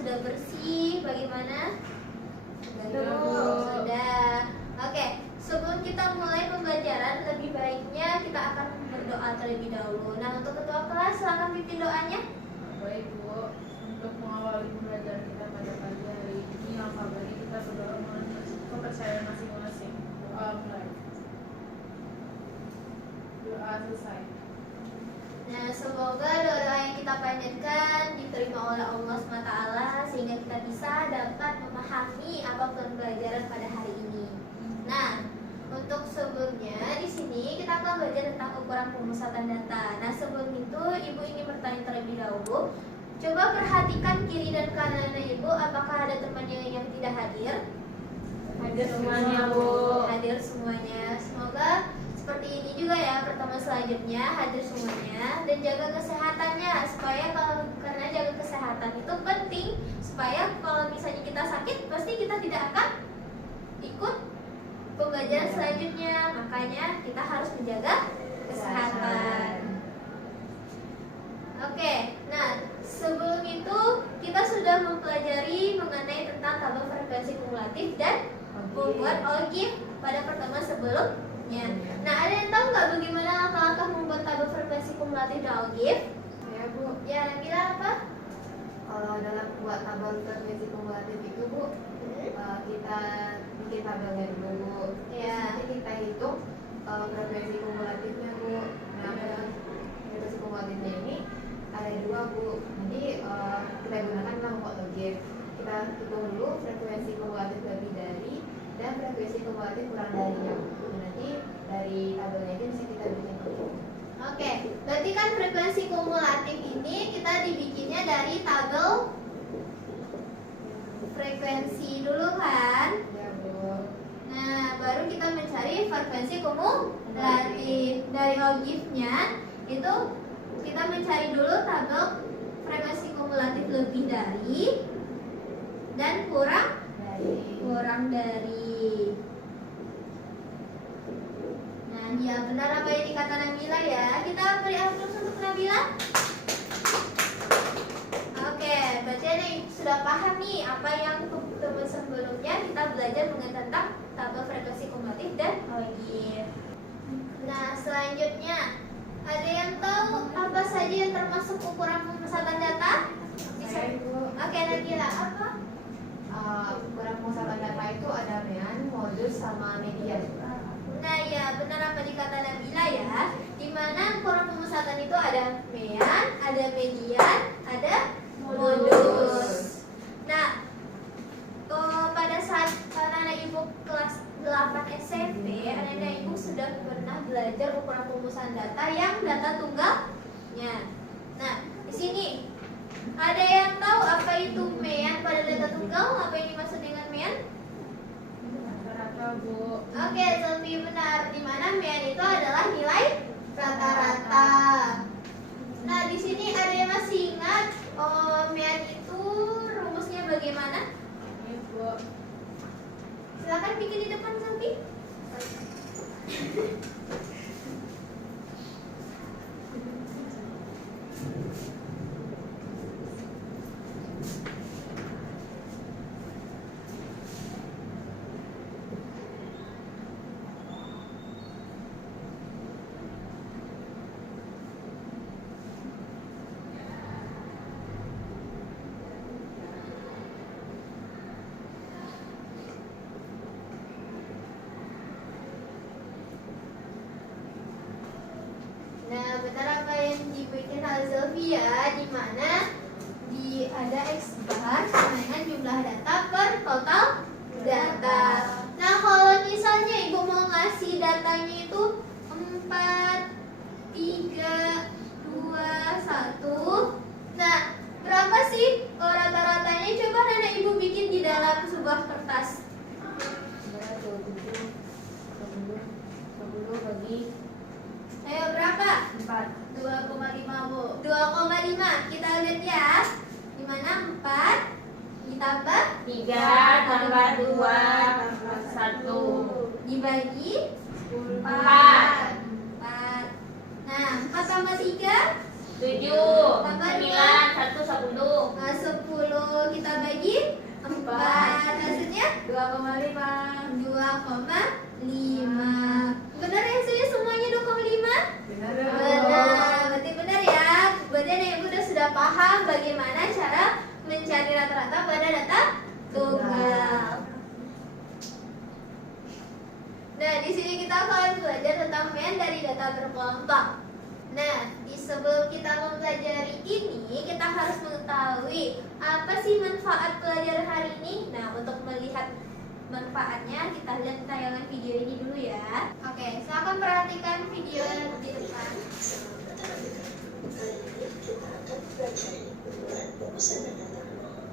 sudah bersih? Bagaimana? Sudah. Oke, sebelum kita mulai pembelajaran, lebih baiknya kita akan berdoa terlebih dahulu. Nah, untuk ketua kelas, silakan pimpin doanya. Baik Bu, untuk mengawali pembelajaran kita pada pagi hari ini, yang kabarnya kita berdoa mengenai kepercayaan masing-masing. Doa mulai. Doa selesai. Nah, semoga doa yang kita panjatkan diterima oleh Allah SWT sehingga kita bisa dapat memahami apa pembelajaran pada hari ini. Nah, untuk sebelumnya di sini kita akan belajar tentang ukuran pemusatan data. Nah, sebelum itu Ibu ingin bertanya terlebih dahulu. Coba perhatikan kiri dan kanan Ibu, apakah ada temannya yang tidak hadir? Hadir semuanya Bu. Hadir semuanya. Semoga seperti ini juga ya pertemuan selanjutnya, hadir semuanya dan jaga kesehatannya supaya karena jaga kesehatan itu penting supaya kalau misalnya kita sakit pasti kita tidak akan ikut pembelajaran selanjutnya, makanya kita harus menjaga kesehatan. Oke, nah sebelum itu kita sudah mempelajari mengenai tentang tabel frekuensi kumulatif dan membuat OGIF pada pertemuan sebelumnya. Nah, ada yang tahu nggak bagaimana langkah-langkah membuat tabel frekuensi kumulatif dan OGIF? Ya Bu. Ya, Nabila apa? Kalau dalam buat tabel frekuensi kumulatif itu Bu, kita bikin tabelnya dulu Bu. Ya. Terus nanti kita hitung frekuensi kumulatifnya Bu. Nah, frekuensi kumulatifnya ini ada dua Bu. Nanti kita gunakan dalam buat OGIF. Kita hitung dulu frekuensi kumulatif lebih dari dan frekuensi kumulatif kurang darinya Bu. Nanti dari tabelnya itu bisa kita bikin OGIF. Oke, berarti kan frekuensi kumulatif ini kita dibikinnya dari tabel frekuensi dulu kan? Ya Bu. Nah, baru kita mencari frekuensi kumulatif. Dari OGIF-nya itu kita mencari dulu tabel frekuensi kumulatif lebih dari dan kurang dari. Nah, ya benar apa yang dikata Nabila ya. Kita beri aplaus untuk Nabila. Oke, berarti Anda sudah paham nih apa yang teman sebelumnya kita belajar mengenai tentang tabel frekuensi kumulatif dan OGIF. Nah, selanjutnya ada yang tahu apa saja yang termasuk ukuran pemusatan data? Bisa? Oke, Nabila apa? Ukuran pemusatan data itu ada mean, modus, sama median. Nah, ya benar apa dikata Nabila ya. Dimana ukuran pemusatan itu ada mean, ada median, ada modus. Nah, pada saat anak ibu kelas 8 SMP, anak ibu sudah pernah belajar ukuran pemusatan data yang data tunggalnya. Nah, di sini ada yang tahu apa itu mean pada data tunggal? Apa yang dimaksud dengan mean? Rata-rata Bu. Oke, lebih benar. Di mana mean itu adalah nilai rata-rata. Nah, di sini ada yang masih ingat mean itu rumusnya bagaimana? Ini Bu. Silakan bikin di depan, Selvi. Nah, benar apa yang dibikin oleh Selvi ya, di mana ada X bar dengan jumlah data per total data. Nah, kalau misalnya ibu mau ngasih datanya itu 4, 3, 2, 1. Nah, berapa sih rata-ratanya? Coba nenek ibu bikin di dalam sebuah kertas. 10 bagi Ayo berapa? 4. 2,5 Bu. 2,5. Kita lihat ya. Di mana 4 ditambah 3 tambah 2 tambah 1 dibagi 4. 4. Nah, 4 tambah 3 7 tambah 9 1 10. Nah, 10 kita kita akan belajar tentang main dari data berkelompok. Nah, sebelum kita mempelajari ini, kita harus mengetahui apa sih manfaat pelajaran hari ini. Nah, untuk melihat manfaatnya, kita lihat tayangan video ini dulu ya. Oke, silakan perhatikan video di depan. Kali ini kita akan pelajari hubungan pemesanan data,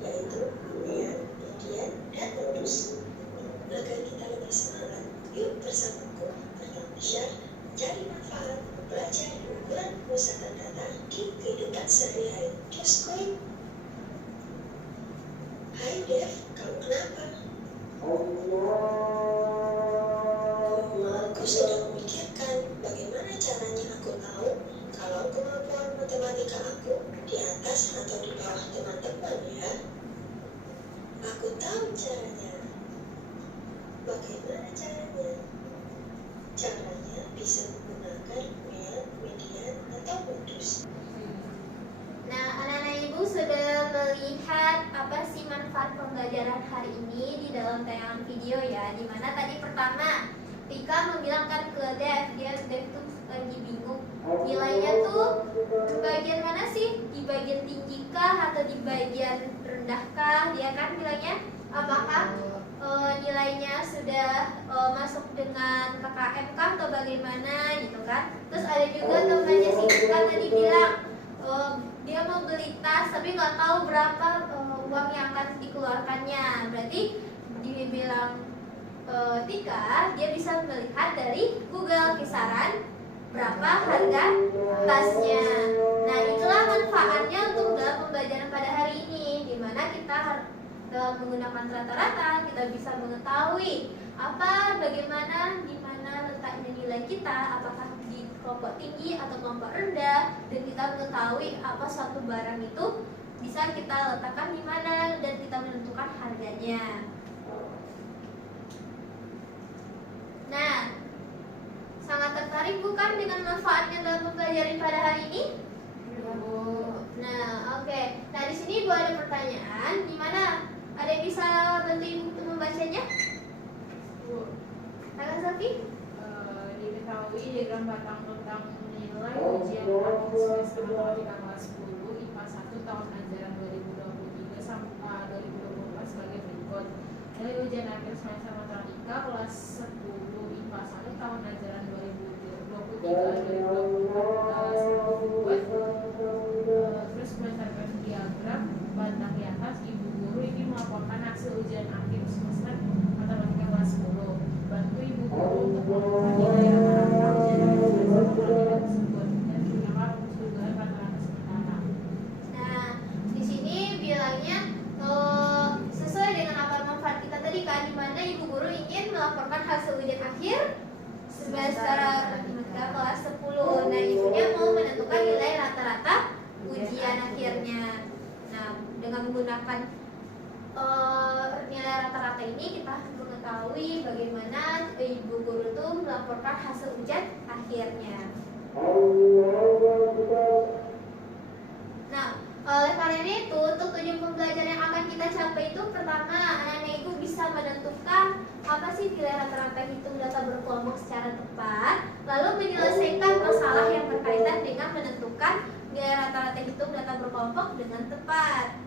yaitu hunian, median, dan modus. Agar kita lebih semangat, yuk bersamaku belajar mencari manfaat mempelajari hubungan pemesanan data di kehidupan sehari-hari. Just go. Hai Dev, kamu kenapa? Aku sedang memikirkan bagaimana caranya aku tahu kalau kemampuan matematika aku di atas atau di bawah teman-teman ya. Aku tahu caranya. Bagaimana caranya? Caranya bisa menggunakan hunian, median, atau modus. Nah, anak-anak ibu sudah melihat apa sih manfaat pembelajaran hari ini di dalam tayangan video ya. Dimana tadi pertama Tika membilangkan ke Dev tuh lagi bingung nilainya tuh di bagian mana sih? Di bagian tinggi kah atau di bagian rendah kah? Dia kan bilangnya apakah nilainya sudah masuk dengan KKM kah atau bagaimana gitu kan. Terus ada juga temannya si Tika tadi bilang dia mau beli tas tapi nggak tahu berapa uang yang akan dikeluarkannya. Berarti dibilang Tika dia bisa melihat dari Google kisaran berapa harga tasnya. Nah, itulah manfaatnya untuk dalam pembelajaran pada hari ini, dimana kita dalam menggunakan rata-rata kita bisa mengetahui bagaimana di mana letaknya nilai kita, apakah di kelompok tinggi atau kelompok rendah, dan kita mengetahui apa suatu barang itu bisa kita letakkan di mana dan kita menentukan harganya. Nah, sangat tertarik bukan dengan manfaatnya dalam pembelajaran pada hari ini? Nah, oke. Nah, di sini Ibu ada pertanyaan, di mana ada yang bisa bantu Ibu untuk membacanya? Bu, Kakak Sofi? diketahui diagram batang tentang nilai ujian akhir semester matematika kelas 10 IPA 1 tahun ajaran 2023 sampai 2024 sebagai berikut. Nilai ujian akhir semester matematika kelas 10 IPA 1 tahun ajaran 2023-2024 terus berdasarkan diagram batang di atas, ibu guru ini melaporkan hasil ujian akhir semester matematika kelas 10. Bantu ibu guru untuk melakukan nilai rata-rata ujian akhir semester matematika tersebut dan gunakan rumus dugaan rata-rata sementara. Nah, di sini bilangnya sesuai dengan apa manfaat kita tadi kan, di mana ibu guru ingin melaporkan hasil ujian akhir semester matematika kelas 10. Nah, ibunya mau menentukan nilai rata-rata ujian akhirnya. Nah, dengan menggunakan nilai rata-rata ini kita mengetahui bagaimana ibu guru tuh melaporkan hasil ujian akhirnya. Nah, oleh karena itu untuk tujuan pembelajaran yang akan kita capai itu, pertama anak-anak ibu bisa menentukan apa sih nilai rata-rata hitung data berkelompok secara tepat, lalu menyelesaikan masalah yang berkaitan dengan menentukan nilai rata-rata hitung data berkelompok dengan tepat.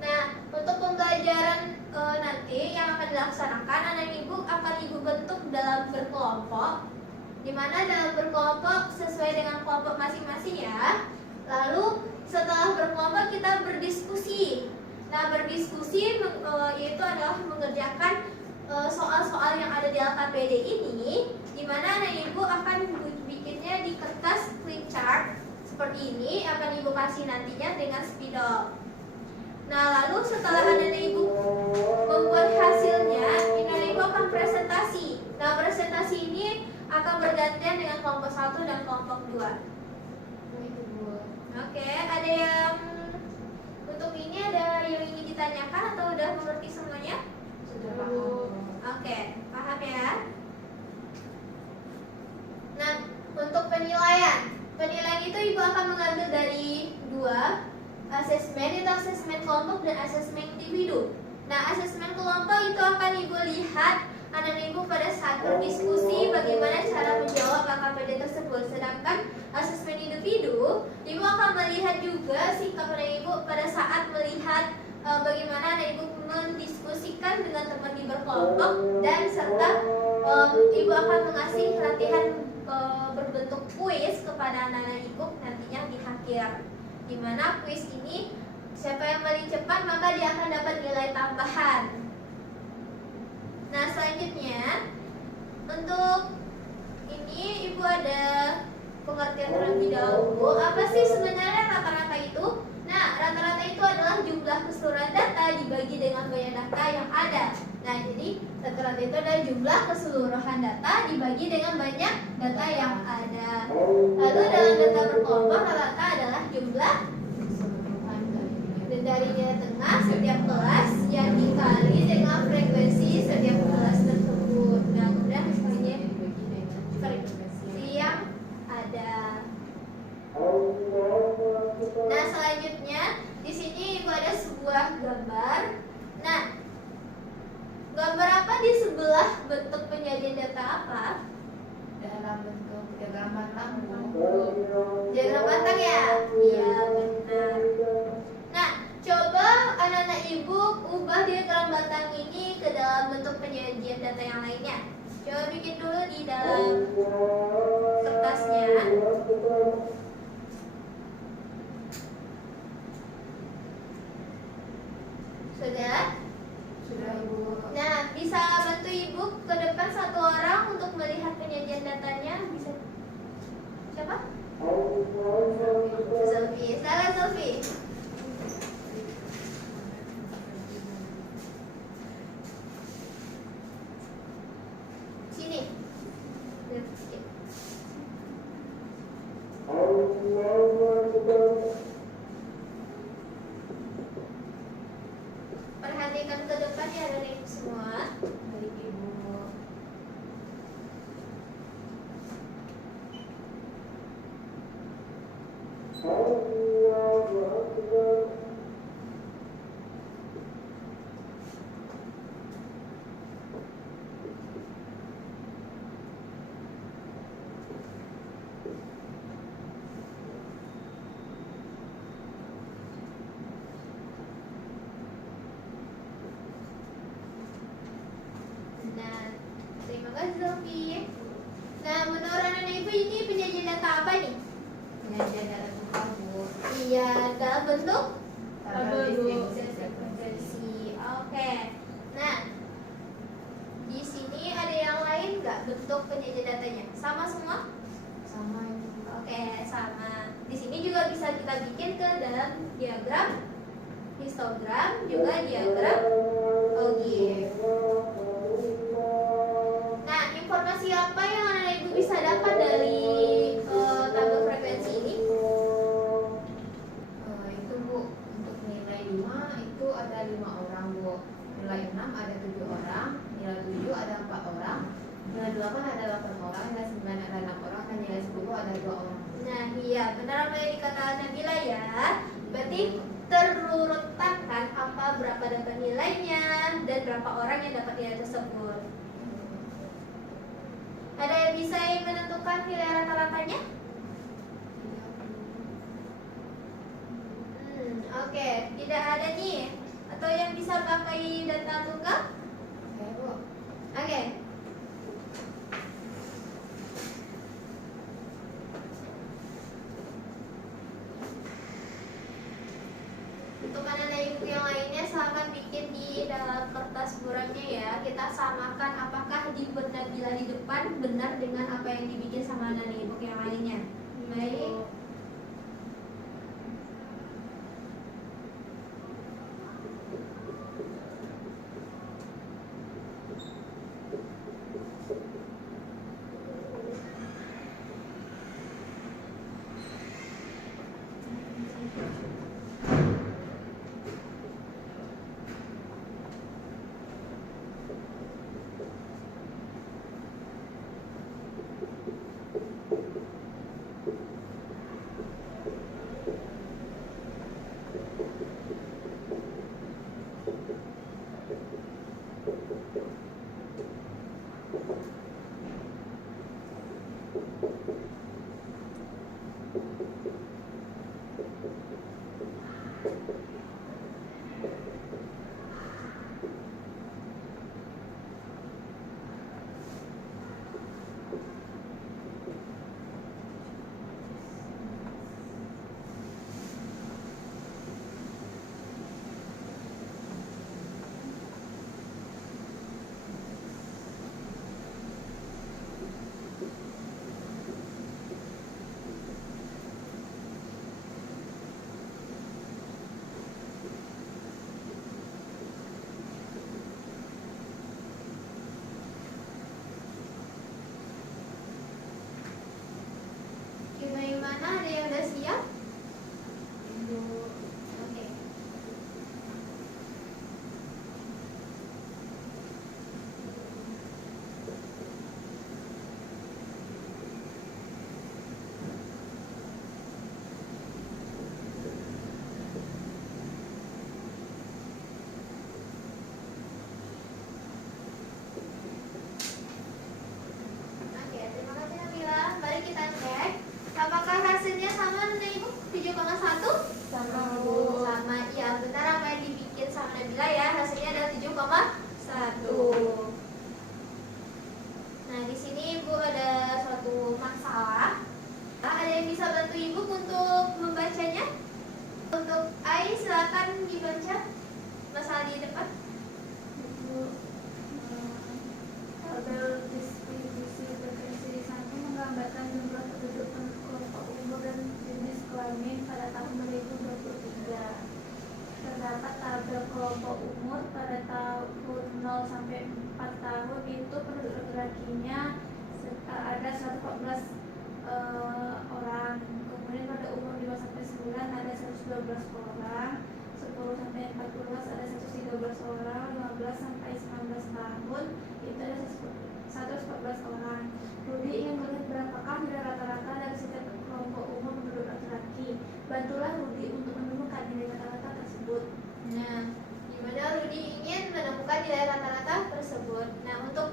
Nah, untuk pembelajaran nanti yang akan dilaksanakan, anak ibu akan ibu bentuk dalam berkelompok, di mana dalam berkelompok sesuai dengan kelompok masing-masing ya. Lalu setelah berkelompok kita berdiskusi. Nah, berdiskusi yaitu adalah mengerjakan soal-soal yang ada di LKPD ini, di mana anak ibu akan bikinnya di kertas flip chart seperti ini, akan ibu kasih nantinya dengan spidol. Nah, lalu setelah anak ibu membuat hasilnya, anak ibu akan presentasi. Nah, presentasi ini akan bergantian dengan kelompok 1 dan kelompok 2. Oke, ada yang untuk ini ada yang ingin ditanyakan atau udah mengerti semuanya? Sudah paham. Oke, paham ya? Nah, untuk penilaian itu ibu akan mengambil dari 2 asesmen, itu asesmen kelompok dan asesmen individu. Nah, asesmen kelompok itu akan ibu lihat anak-anak ibu pada saat berdiskusi bagaimana cara menjawab KKPD tersebut. Sedangkan asesmen individu, ibu akan melihat juga sikap anak ibu pada saat melihat bagaimana anak ibu mendiskusikan dengan teman di berkelompok, dan serta ibu akan mengasih latihan berbentuk kuis kepada anak-anak ibu nantinya di akhir, di mana kuis ini siapa yang paling cepat maka dia akan dapat nilai tambahan. Nah, selanjutnya untuk ini ibu ada pengertian terlebih dahulu. Apa sih sebenarnya rata-rata itu? Nah, rata-rata itu adalah jumlah keseluruhan data dibagi dengan banyak data yang ada. Nah, jadi rata-rata itu adalah jumlah keseluruhan data dibagi dengan banyak data yang ada. Lalu dalam data berkelompok rata-rata adalah jumlah dari nilai tengah setiap kelas yang dikali dengan frekuensi setiap kelas tersebut. Nah, kemudian hasilnya frekuensi yang ada. Nah, selanjutnya di sini ibu ada sebuah gambar. Nah, gambar apa di sebelah bentuk penyajian data apa? Dalam bentuk diagram batang, Bu. Diagram batang ya? Iya, benar. Nah, coba anak-anak ibu ubah diagram batang ini ke dalam bentuk penyajian data yang lainnya. Coba bikin dulu di dalam kertasnya. Sudah? Sudah, Ibu. Nah, bisa bantu ibu ke depan satu orang untuk melihat penyajian datanya. Bisa? Siapa? Sophie. Silakan Sophie. Sini. Perhatikan ke depan ya dari semua. Baik, Ibu. Nah, terima kasih Sophie. Nah, menurut anak ibu ini penyajian data apa nih? Penyajian data tunggal, Bu. Iya, dalam bentuk Tabel distribusi frekuensi. Oke. Nah, di sini ada yang lain nggak bentuk penyajian datanya? Sama semua? sama, Ibu. Oke, sama. Di sini juga bisa kita bikin ke dalam diagram histogram, juga diagram ogive. Nah, informasi apa yang anak ibu bisa dapat dari tabel frekuensi ini? Itu, Bu, untuk nilai 5 itu ada 5 orang, Bu. Nilai 6 ada 7 orang, nilai 7 ada 4 orang, nilai 8 ada 8 orang, nilai 9 ada 6 orang, dan nilai 10 ada 2 orang. Nah, iya, benar apa yang dikatakan Nabila ya. Berarti terurutan kan apa berapa dapat nilainya dan berapa orang yang dapat nilai tersebut. Ada yang bisa yang menentukan nilai rata-ratanya? Oke, tidak ada nih. Atau yang bisa pakai data tunggal? Oke, Bu. Oke. Untuk anak-anak ibu yang lainnya silahkan bikin di dalam kertas buramnya ya. Kita samakan apakah di Nabila di depan benar dengan apa yang dibikin sama anak-anak ibu yang lainnya. Baik. Gimana, ada yang udah siap? Oke. Oke, terima kasih Nabila. Mari kita cek. Apakah hasilnya sama dengan Ibu? 7,1? Sama, Bu. Sama, ya benar apa yang dibikin sama Nabila ya. Hasilnya adalah 7,1. Nah, di sini Ibu ada suatu masalah. Ada yang bisa bantu Ibu untuk membacanya? Untuk Ai, silakan dibaca masalah di depan. Tabel distribusi frekuensi di samping menggambarkan jumlah penduduk kelompok umur dan jenis kelamin pada tahun 2023. Terdapat tabel kelompok umur pada tahun 0 sampai 4 tahun itu penduduk laki-lakinya ada 114 orang. Kemudian pada umur 5 sampai 9 ada 112 orang. 10 sampai 14 ada 113 orang. 15 sampai 19 tahun itu ada 114 orang. Rudi ingin melihat berapakah nilai rata-rata dari setiap kelompok umur penduduk laki-laki. Bantulah Rudi untuk menemukan nilai rata-rata tersebut. Nah, gimana Rudi ingin menemukan nilai rata-rata tersebut? Nah, untuk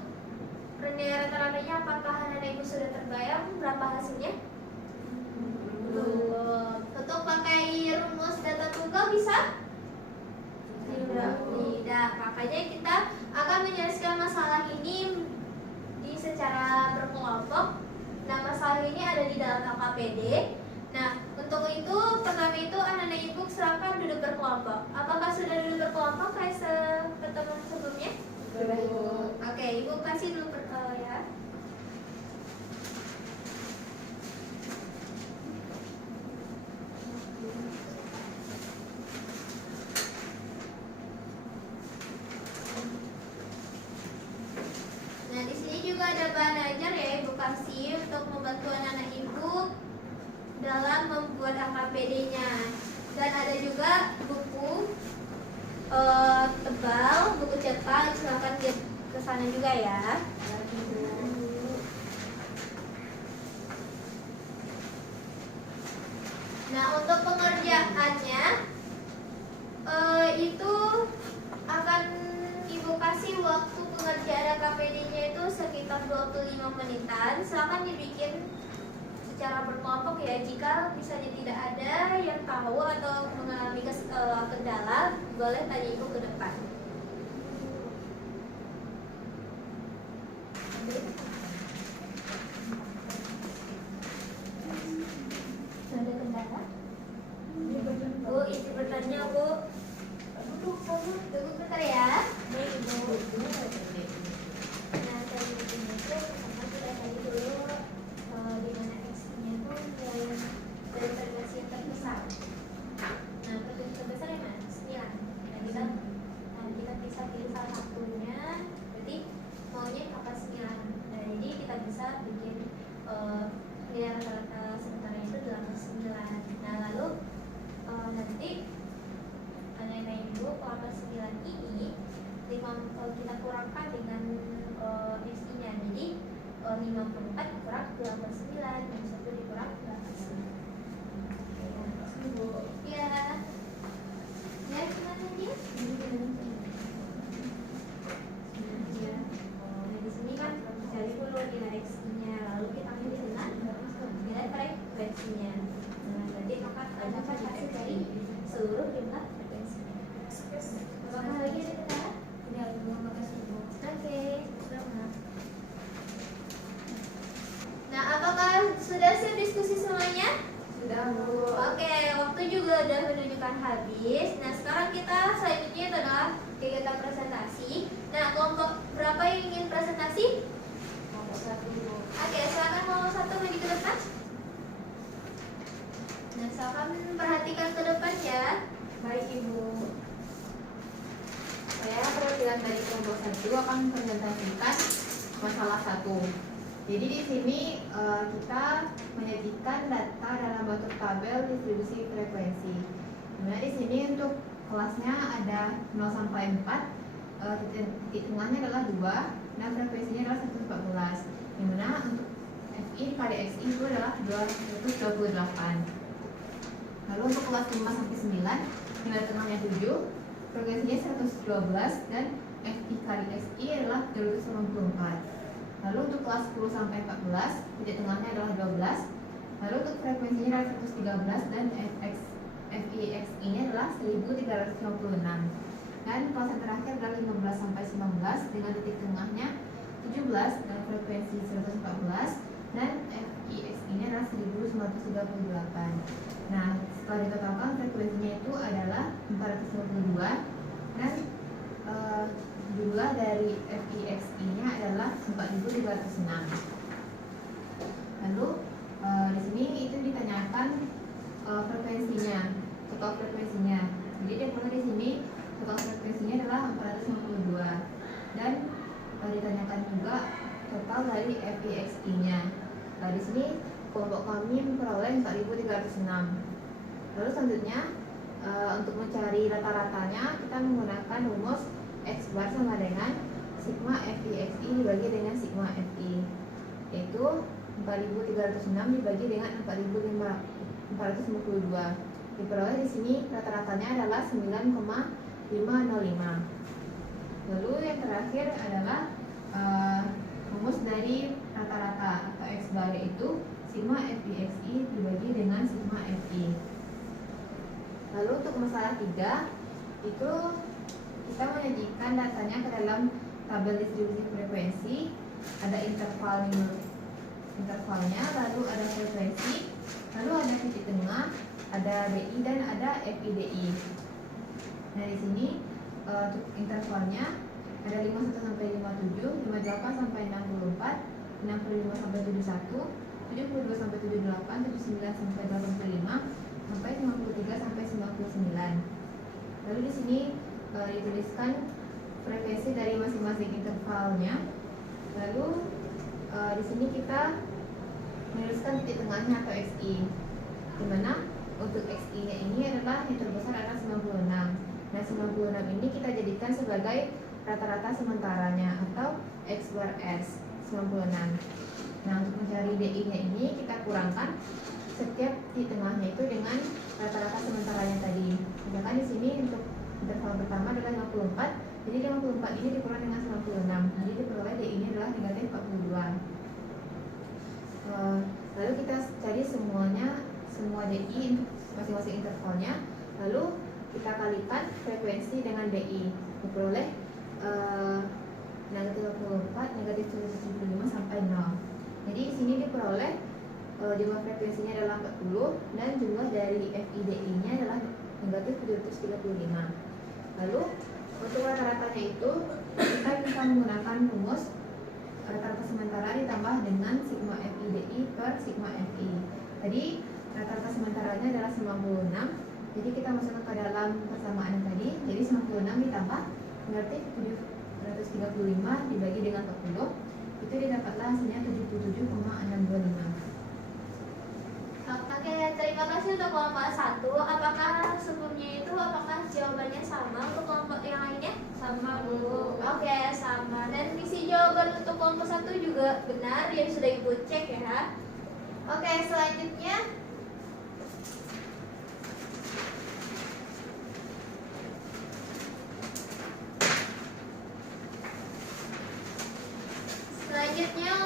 nilai rata-ratanya apakah anak ibu sudah terbayang berapa hasilnya? Belum. Untuk pakai rumus data tunggal bisa? Tidak. Tidak. Makanya kita akan menyelesaikan masalah ini secara berkelompok. Nah, masalah ini ada di dalam KKPD. Nah, untuk itu pertama itu anak-anak ibu silakan duduk berkelompok. Apakah sudah duduk berkelompok kayak pertemuan sebelumnya? Sudah. Oke, ibu kasih dulu ya. Nah, di sini juga ada bahan ajar ya Ibu kasih untuk membantu anak-anak ibu dalam membuat AKPD-nya. Dan ada juga buku tebal, buku cetak, silakan ke sana juga ya. Nah, untuk pengerjaannya itu akan Ibu kasih waktu pengerjaan AKPD-nya itu sekitar 25 menitan. Silakan dibikin secara berkelompok ya. Jika misalnya tidak ada yang tahu atau mengalami kendala, boleh tanya Ibu ke depan. Ada kendala? Bu, isi bertanya Bu. Tunggu bentar ya. Nah, tadi itu sama kita tadi dulu di mana X-nya itu dari frekuensi yang terbesar. Nah, frekuensi terbesar yang mana? 9. Nah, kita bisa pilih salah satunya. Berarti maunya apa 9. Nah, jadi kita bisa bikin nilai rata-rata sementara itu 89. Nah, lalu nanti anak-anak ibu kalau 9 ini kita kurangkan dengan X-nya. Jadi 54 dikurang 89 dan 1 dikurang 89. Ya. Ya, gimana dia? Ya. Nah, di sini kan cari dulu nilai X-nya, lalu kita ambil dengan nilai frekuensinya. Nah, berarti maka ada hasil dari seluruh jumlah habis. Nah, sekarang kita selanjutnya itu adalah kegiatan presentasi. Nah, kelompok berapa yang ingin presentasi? Kelompok 1. Oke, silakan kelompok 1 maju ke depan. Nah, silakan perhatikan ke depan ya. Baik Ibu. Saya perwakilan dari kelompok 1 akan mempresentasikan masalah 1. Jadi di sini kita menyajikan data dalam bentuk tabel distribusi frekuensi. Nah, di sini untuk kelasnya ada 0 sampai 4, titik tengahnya adalah 2, dan frekuensinya adalah 114. Di mana untuk FI kali XI itu adalah 228. Lalu untuk kelas 5 sampai 9, nilai tengahnya 7, frekuensinya 112, dan FI kali XI adalah 294. Lalu untuk kelas 10 sampai 14, titik tengahnya adalah 12. Lalu untuk frekuensinya adalah 113, dan FI-XI-nya adalah 1356. Dan kelas yang terakhir adalah 15 sampai 19 dengan titik tengahnya 17 dan frekuensi 114, dan FI-XI-nya adalah 1938. Nah, setelah ditotalkan frekuensinya itu adalah 452, dan jumlah dari FI-XI-nya adalah 4.306. Lalu di sini itu ditanyakan frekuensinya, total frekuensinya. Jadi dia pernah di sini total frekuensinya adalah 452, dan ditanyakan juga total dari FI-XI-nya. Nah, di sini kelompok kami memperoleh 4.306. Lalu selanjutnya untuk mencari rata-ratanya kita menggunakan rumus X bar sama dengan sigma FI-XI dibagi dengan sigma FI, yaitu 4.306 dibagi dengan 4.452. Diperoleh di sini rata-ratanya adalah 9,505. Lalu yang terakhir adalah rumus dari rata-rata atau X bar, yaitu sigma FI-XI dibagi dengan sigma FI. Lalu untuk masalah 3 itu kita menyajikan datanya ke dalam tabel distribusi frekuensi. Ada intervalnya, lalu ada frekuensi, lalu ada titik tengah, ada DI, dan ada FIDI. Nah, di sini untuk intervalnya ada 51 sampai 57, 58 sampai 64, 65 sampai 71, 72 sampai 78, 79 sampai 85, sampai 53 sampai 99. Lalu di sini dituliskan frekuensi dari masing-masing intervalnya. Lalu di sini kita menuliskan titik tengahnya atau XI, di mana untuk XI-nya ini adalah yang terbesar adalah 96. Nah, 96 ini kita jadikan sebagai rata-rata sementaranya atau X bar S 96. Nah, untuk mencari DI-nya ini kita kurangkan setiap titik tengahnya itu dengan rata-rata sementaranya tadi. Misalkan di sini untuk interval pertama adalah 54, jadi 54 ini dikurang dengan 96, jadi diperoleh DI-nya adalah negatif 42. Lalu kita cari semua DI untuk masing-masing intervalnya, lalu kita kalikan frekuensi dengan DI, diperoleh negatif 24, negatif 175 sampai 0. Jadi di sini diperoleh jumlah frekuensinya adalah 40, dan jumlah dari FIDI-nya adalah negatif 735. Lalu untuk rata-ratanya itu kita bisa menggunakan rumus rata-rata sementara ditambah dengan sigma FIDI per sigma FI. Tadi rata-rata sementaranya adalah 96, jadi kita masukkan ke dalam persamaan yang tadi. Jadi 96 ditambah negatif 735 dibagi dengan 40, itu didapatlah hasilnya 77,625. Oke, terima kasih untuk kelompok 1. Apakah sebelumnya itu jawabannya sama untuk kelompok yang lainnya? Sama, Bu. Oke, sama. Dan isi jawaban untuk kelompok 1 juga benar yang sudah Ibu cek ya. Oke, selanjutnya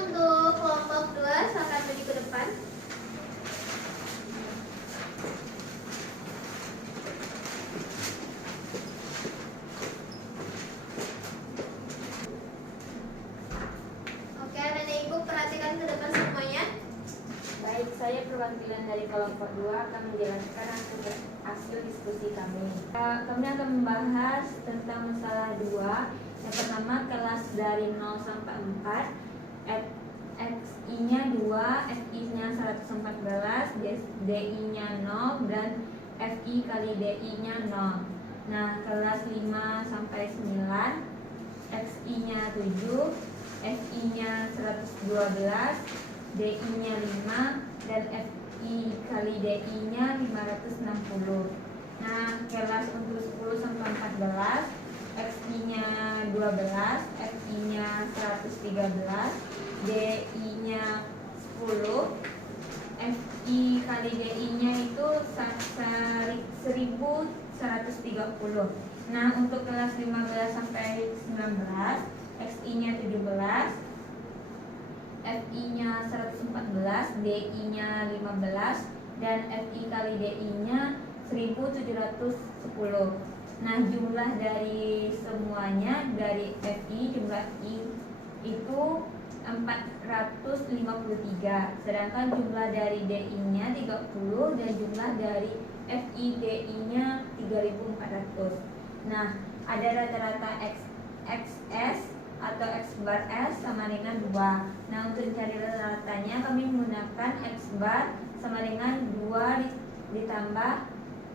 untuk kelompok 2 silakan maju ke depan. Oke, Nenek Ibu perhatikan ke depan semuanya. Baik, saya perwakilan dari kelompok 2 akan menjelaskan hasil hasil diskusi kami. Kami akan membahas tentang masalah 2. Yang pertama, kelas dari 0 sampai 4, XI-nya 2, FI-nya 114, DI-nya 0, dan FI kali DI-nya 0. Nah, kelas 5 sampai 9, XI-nya 7, FI-nya 112, DI-nya 5, dan FI kali DI-nya 560. Nah, kelas untuk 10 sampai 14, XI-nya 12, FI-nya 113, DI-nya 10, FI kali DI-nya itu 1130. Nah, untuk kelas 15 sampai 19, XI-nya 17, FI-nya 114, DI-nya 15, dan FI kali DI-nya 1710. Nah, jumlah dari semuanya dari FI jumlah I itu 453, sedangkan jumlah dari DI-nya 30 dan jumlah dari FI DI-nya 3400. Nah, ada rata-rata XS atau X bar S sama dengan 2. Nah, untuk mencari rata-ratanya kami menggunakan X bar sama dengan 2 ditambah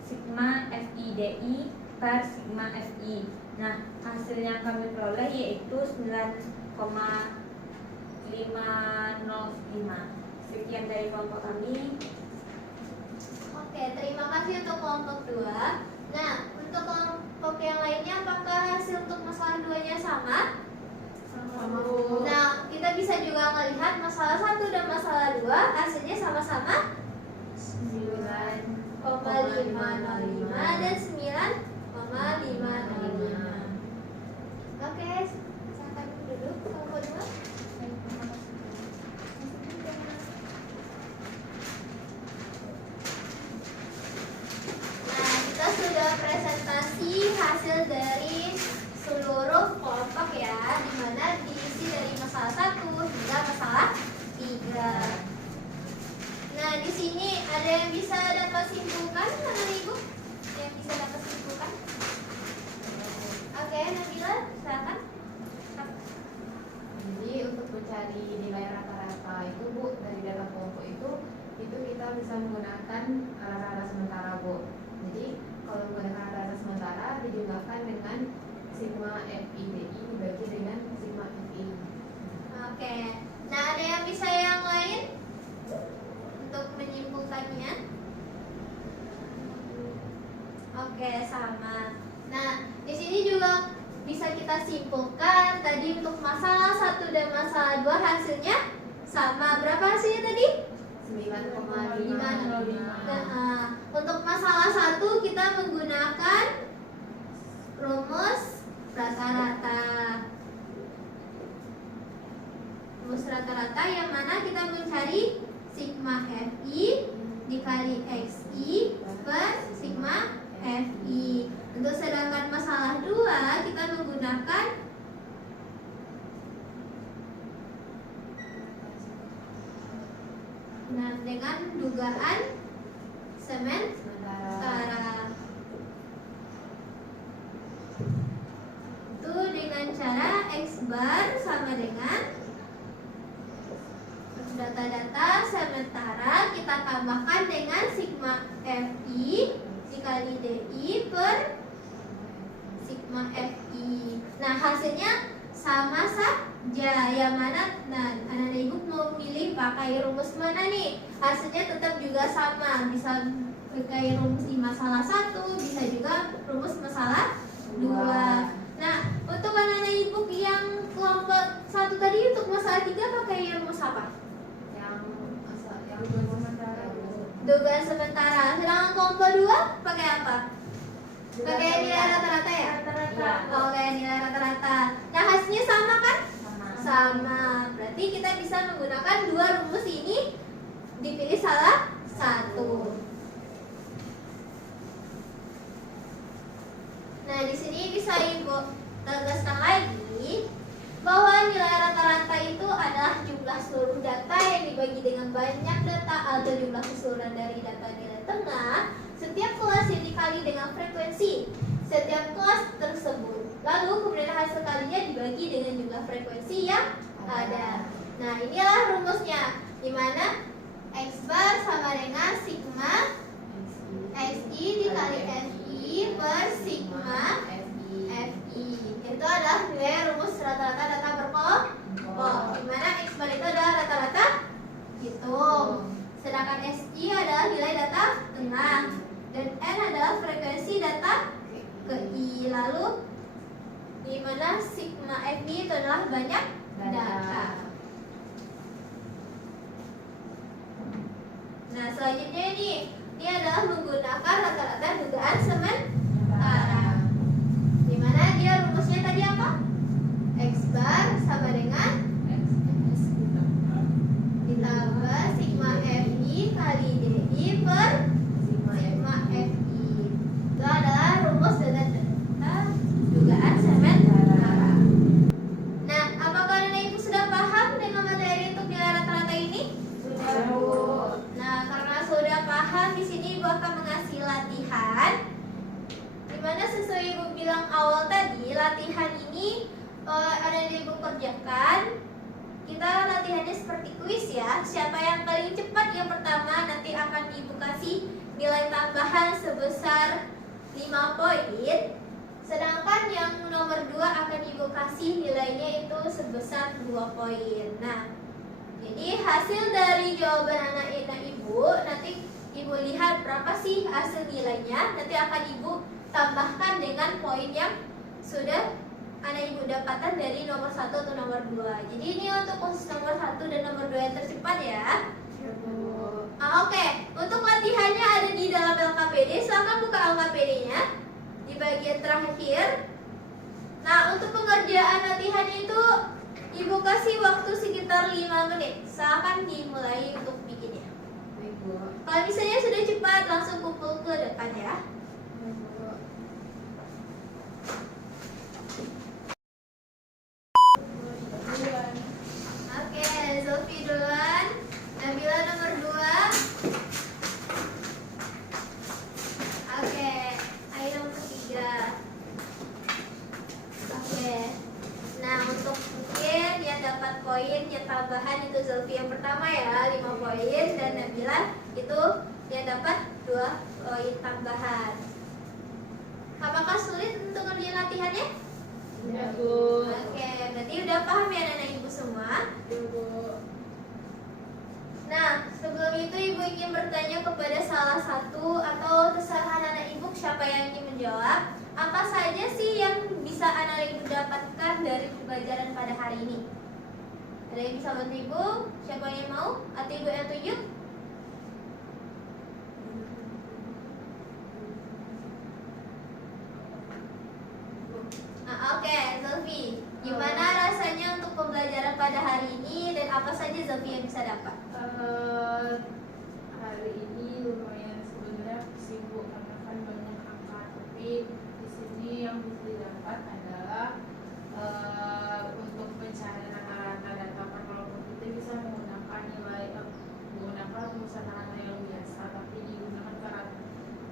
sigma FI DI per sigma FI. Nah, hasil yang kami peroleh yaitu 9,505. Sekian dari kelompok kami. Oke, terima kasih untuk kelompok 2. Nah, untuk kelompok yang lainnya apakah hasil untuk masalah 2-nya sama? Nah, kita bisa juga melihat masalah 1 dan masalah 2 hasilnya sama-sama 9,505 dan 9,505. Oke, silakan duduk kelompok 2. Nah, kita sudah presentasi hasil dari seluruh kelompok ya, di mana diisi dari masalah 1 hingga masalah 3. Nah, di sini ada yang bisa dapat simpulkan, Anak Ibu? Yang bisa dapat simpulkan? Oke, Nabila, silakan. Jadi untuk mencari nilai rata-rata itu Bu, dari data kelompok itu kita bisa menggunakan rata-rata sementara Bu. Jadi kalau menggunakan rata-rata sementara dijumlahkan dengan sigma FI DI dibagi dengan sigma FI. Oke. Nah, ada yang bisa yang lain untuk menyimpulkannya? Oke, sama. Nah, di sini juga bisa kita simpulkan tadi untuk masalah 1 dan masalah 2 hasilnya sama. Berapa hasilnya tadi? 9,505. Nah, untuk masalah 1 kita menggunakan rumus rata-rata. Rumus rata-rata yang mana kita mencari sigma FI dikali XI per sigma FI. Untuk sedangkan masalah 2 kita menggunakan dengan dugaan sementara. Itu dengan cara X bar sama dengan data-data sementara kita tambahkan dengan sigma FI dikali DI per sigma FI. Nah, hasilnya sama saja. Yang mana, nah, anak-anak ibu mau milih pakai rumus mana nih? Hasilnya tetap juga sama. Bisa pakai rumus di masalah 1, bisa juga rumus masalah 2. Nah, untuk anak-anak ibu yang kelompok 1 tadi, untuk masalah 3 pakai rumus apa? Dugaan sementara. Sedangkan kelompok 2 pakai apa? Pakai nilai rata-rata ya? Oh, kayak nilai rata-rata. Nah, hasilnya sama kan? Sama. Berarti kita bisa menggunakan 2 rumus ini, dipilih salah 1. Nah, di sini bisa Ibu tegaskan lagi bahwa nilai rata-rata itu adalah jumlah seluruh data yang dibagi dengan banyak data atau jumlah keseluruhan dari data nilai tengah setiap kelas yang dikali dengan frekuensi setiap kelas tersebut. Lalu kemudian hasil kalinya dibagi dengan jumlah frekuensi yang ada. Nah, inilah rumusnya, di mana X bar sama dengan sigma XI dikali FI per sigma FI. Itu adalah nilai rumus rata-rata data berkelompok, di mana X bar itu adalah rata-rata hitung, sedangkan SI adalah nilai data tengah, dan N adalah frekuensi data ke I. Lalu di mana sigma FI itu adalah banyak data. Nah, selanjutnya ini adalah menggunakan rata-rata dugaan sementara. Di mana dia rumusnya tadi apa? X bar sama dengan ditambah sigma FI kali DI per sigma FI. Itu adalah rumus data dugaan sementara. Nah, apakah Nenek Ibu sudah paham dengan materi untuk nilai rata-rata ini? Sudah, Bu. Nah, karena sudah paham, di sini Ibu akan mengasih latihan. Dimana sesuai Ibu bilang awal tadi, latihan ini ada yang Ibu kerjakan. Kita latihannya seperti kuis ya. Siapa yang paling cepat yang pertama nanti akan Ibu kasih nilai tambahan sebesar 5 poin. Sedangkan yang nomor 2 akan Ibu kasih nilainya itu sebesar 2 poin. Nah, jadi hasil dari jawaban anak Ibu nanti Ibu lihat berapa sih hasil nilainya. Nanti akan Ibu tambahkan dengan poin yang sudah anak Ibu dapatkan dari nomor 1 atau nomor 2. Jadi ini untuk khusus nomor 1 dan nomor 2 yang tercepat ya. Oke. Untuk latihannya ada di dalam LKPD. Silahkan buka LKPD-nya di bagian terakhir. Nah, untuk pengerjaan latihannya itu Ibu kasih waktu sekitar 5 menit. Silahkan dimulai untuk bikinnya. Baik, Bu. Kalau misalnya sudah cepat, langsung kumpul ke depan ya. Baik, Bu. Oke, Zulfi duluan. Nabila nomor 2. Oke, Ayu nomor 3. Oke. Nah, untuk mungkin yang dapat poin yang tambahan itu Zulfi yang pertama ya, 5 poin, dan Nabila itu yang dapat 2 poin tambahan. Apakah sulit untuk ngerjain latihannya? Ya, Bu. Oke, berarti udah paham ya anak Ibu semua? Ya, Bu. Nah, sebelum itu Ibu ingin bertanya kepada salah satu atau terserah anak Ibu siapa yang ingin menjawab. Apa saja sih yang bisa anak Ibu dapatkan dari pembelajaran pada hari ini? Ada yang bisa bantu Ibu? Siapa yang mau? Atau Ibu yang tunjuk? Oke, Zulfi. Gimana rasanya untuk pembelajaran pada hari ini dan apa saja Zulfi yang bisa dapat? Hari ini lumayan sebenarnya sibuk karena kan banyak angka, tapi di sini yang bisa didapat adalah untuk pencarian rata-rata data per kelompok kita bisa menggunakan menggunakan rumusan rata yang biasa, tapi digunakan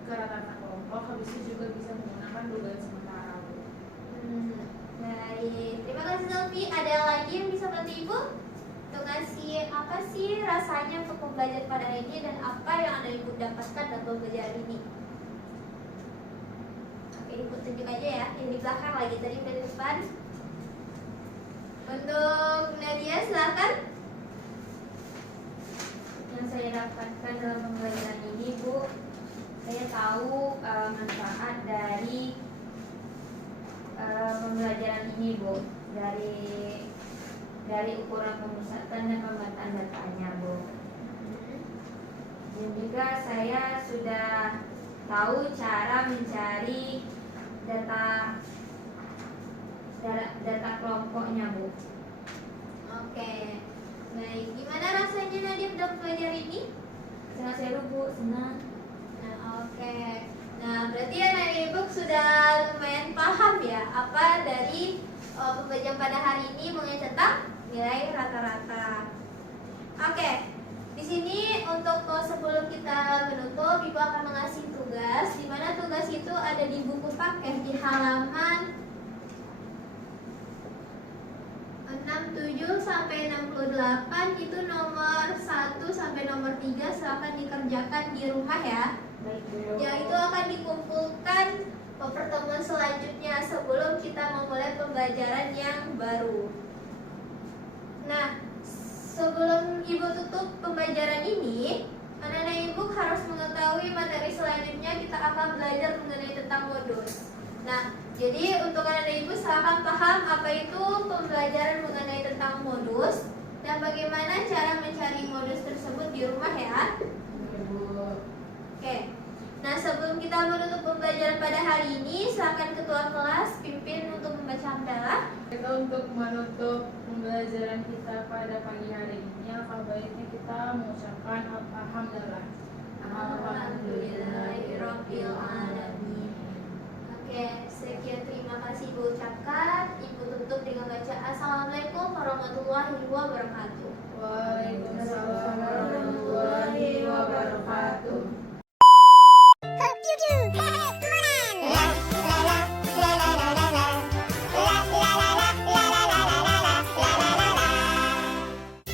ke rata-rata kelompok. Habis itu juga bisa menggunakan dugaan sementara. Baik, terima kasih Zulfi. Ada lagi yang bisa bantu Ibu? Untuk ngasih apa sih rasanya untuk pembelajaran pada hari ini dan apa yang Anda Ibu dapatkan dalam pembelajaran ini? Oke, Ibu tunjuk aja ya, yang di belakang lagi, tadi udah di depan. Untuk Nadia silakan. Yang saya dapatkan dalam pembelajaran ini, Bu, saya tahu manfaat dari pembelajaran ini, Bu, dari ukuran pemusatan dan pemetaan datanya, Bu. Dan juga saya sudah tahu cara mencari data kelompoknya, Bu. Oke, baik. Gimana rasanya Nadia udah belajar ini? Sangat seru, Bu, senang. Nah, oke. Nah, berarti anak Ibu sudah lumayan paham ya apa dari pembelajaran pada hari ini mengenai tentang nilai rata-rata. Oke. Di sini untuk sebelum kita menutup, Ibu akan mengasih tugas, di mana tugas itu ada di buku paket di halaman 67 sampai 68, itu nomor 1 sampai nomor 3 silahkan dikerjakan di rumah ya. Yang itu akan dikumpulkan pertemuan selanjutnya sebelum kita memulai pembelajaran yang baru. Nah, sebelum Ibu tutup pembelajaran ini, anak-anak Ibu harus mengetahui materi selanjutnya kita akan belajar mengenai tentang modus. Nah, jadi untuk anak-anak Ibu silahkan paham apa itu pembelajaran mengenai tentang modus dan bagaimana cara mencari modus tersebut di rumah ya. Oke. Nah, sebelum kita menutup pembelajaran pada hari ini, silakan ketua kelas pimpin untuk membaca hamdalah. Kita untuk menutup pembelajaran kita pada pagi hari ini, alhamdulillah kita mengucapkan alhamdulillah.